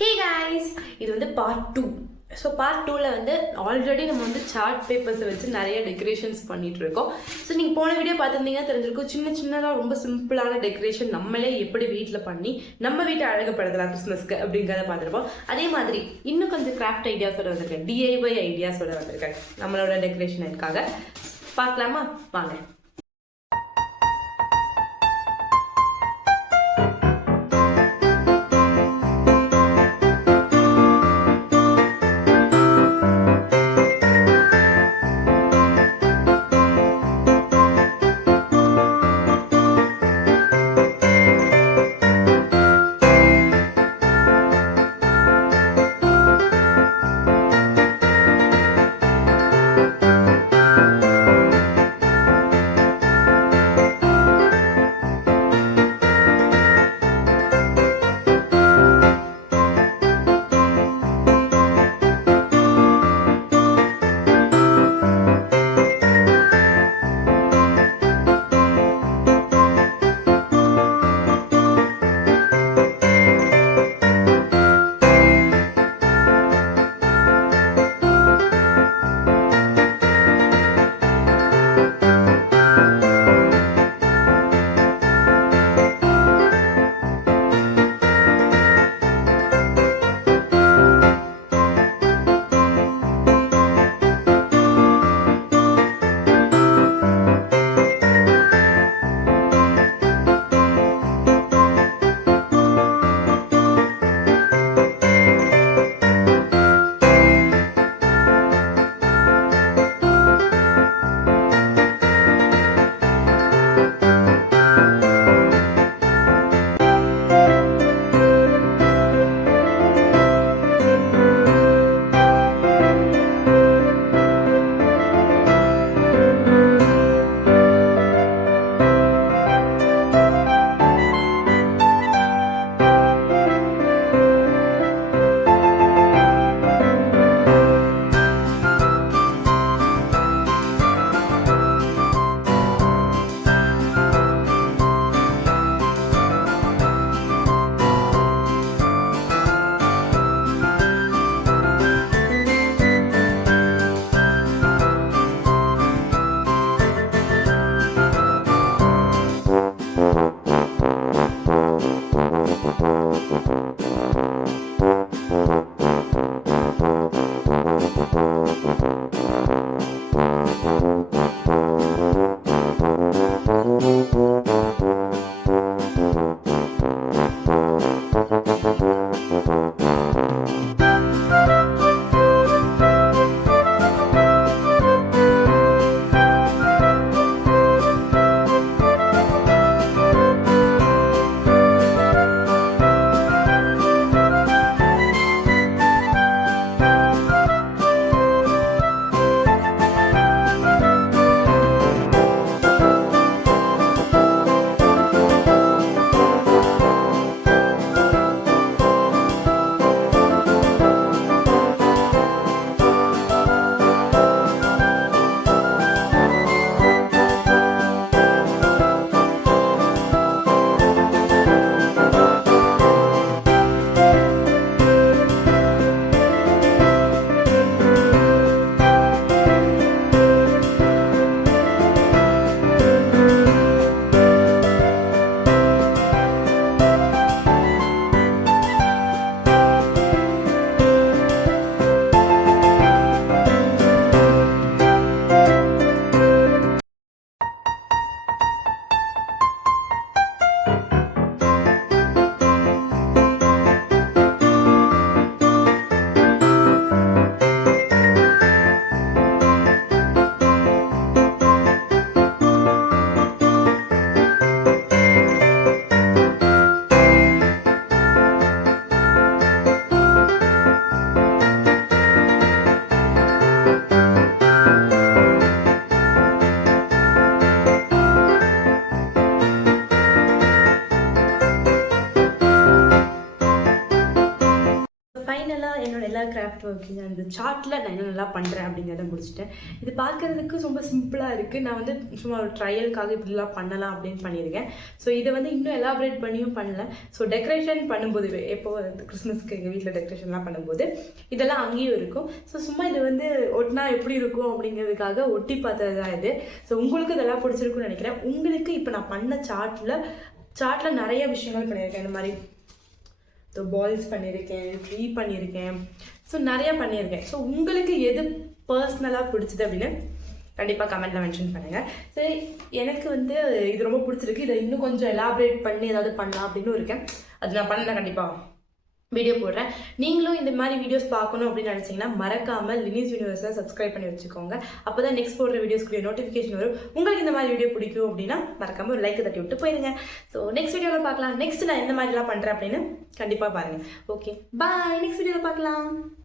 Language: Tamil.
ஹே காய்ஸ், இது வந்து பார்ட் 2. ஸோ பார்ட் 2ல் வந்து ஆல்ரெடி நம்ம வந்து சார்ட் பேப்பர்ஸை வச்சு நிறைய டெக்கரேஷன்ஸ் பண்ணிகிட்டு இருக்கோம். ஸோ நீங்கள் போன வீடியோ பார்த்துருந்தீங்கன்னா தெரிஞ்சிருக்கும், சின்னதாக ரொம்ப சிம்பிளான டெக்கரேஷன் நம்மளே எப்படி வீட்டில் பண்ணி நம்ம வீட்டை அழகுப்படுத்தலாம் கிறிஸ்மஸ்க்கு அப்படிங்கிறத பார்த்துருப்போம். அதே மாதிரி இன்னும் கொஞ்சம் கிராஃப்ட் ஐடியாஸோட வந்திருக்கேன், டிஐஒய் ஐடியாஸோட வந்திருக்கேன் நம்மளோட டெக்கரேஷனுக்காக. பார்க்கலாமா? வாங்க. ஃபைனலாக என்னோட எல்லா கிராஃப்ட் ஒர்க்கிங் அந்த சார்ட்டில் நான் என்ன நல்லா பண்ணுறேன் அப்படிங்கிறத முடிச்சிட்டேன். இது பார்க்குறதுக்கு ரொம்ப சிம்பிளாக இருக்குது. நான் வந்து சும்மா ஒரு ட்ரையலுக்காக இப்படிலாம் பண்ணலாம் அப்படின்னு பண்ணியிருக்கேன். ஸோ இதை வந்து இன்னும் எலாபரேட் பண்ணியும் பண்ணல. ஸோ டெக்கரேஷன் பண்ணும்போது எப்போ கிறிஸ்மஸ்க்கு எங்கள் வீட்டில் டெக்கரேஷன்லாம் பண்ணும்போது இதெல்லாம் அங்கேயும் இருக்கும். ஸோ சும்மா இது வந்து ஒட்டினா எப்படி இருக்கும் அப்படிங்கிறதுக்காக ஒட்டி பார்த்தது தான் இது. ஸோ உங்களுக்கு இதெல்லாம் பிடிச்சிருக்குன்னு நினைக்கிறேன். உங்களுக்கு இப்போ நான் பண்ண சார்ட்டில் நிறைய விஷயங்கள் பண்ணியிருக்கேன். இந்த மாதிரி பால்ஸ் பண்ணியிருக்கேன், ட்ரீ பண்ணியிருக்கேன், ஸோ நிறையா பண்ணியிருக்கேன். ஸோ உங்களுக்கு எது பர்சனலாக பிடிச்சது அப்படின்னு கண்டிப்பாக கமெண்ட்டில் மென்ஷன் பண்ணுங்கள். சரி, எனக்கு வந்து இது ரொம்ப பிடிச்சிருக்கு. இதை இன்னும் கொஞ்சம் எலாபரேட் பண்ணி ஏதாவது பண்ணலாம் அப்படின்னு இருக்கேன். அது நான் பண்ணல, கண்டிப்பாக வீடியோ போடுறேன். நீங்களும் இந்த மாதிரி வீடியோஸ் பார்க்கணும் அப்படின்னு நினச்சிங்கன்னா மறக்காமல் லினிஸ் யூனிவர்ஸில் சப்ஸ்கிரைப் பண்ணி வச்சுக்கோங்க. அப்போ தான் நெக்ஸ்ட் போடுற வீடியோஸ்க்குரிய நோட்டிஃபிகேஷன் வரும். உங்களுக்கு இந்த மாதிரி வீடியோ பிடிக்கும் அப்படின்னா மறக்காமல் ஒரு லைக் தட்டி விட்டு போயிருங்க. ஸோ நெக்ஸ்ட் வீடியோவில் பார்க்கலாம். நெக்ஸ்ட் நான் எந்த மாதிரிலாம் பண்ணுறேன் அப்படின்னு கண்டிப்பாக பாருங்கள். ஓகே, பாய். நெக்ஸ்ட் வீடியோவில் பார்க்கலாம்.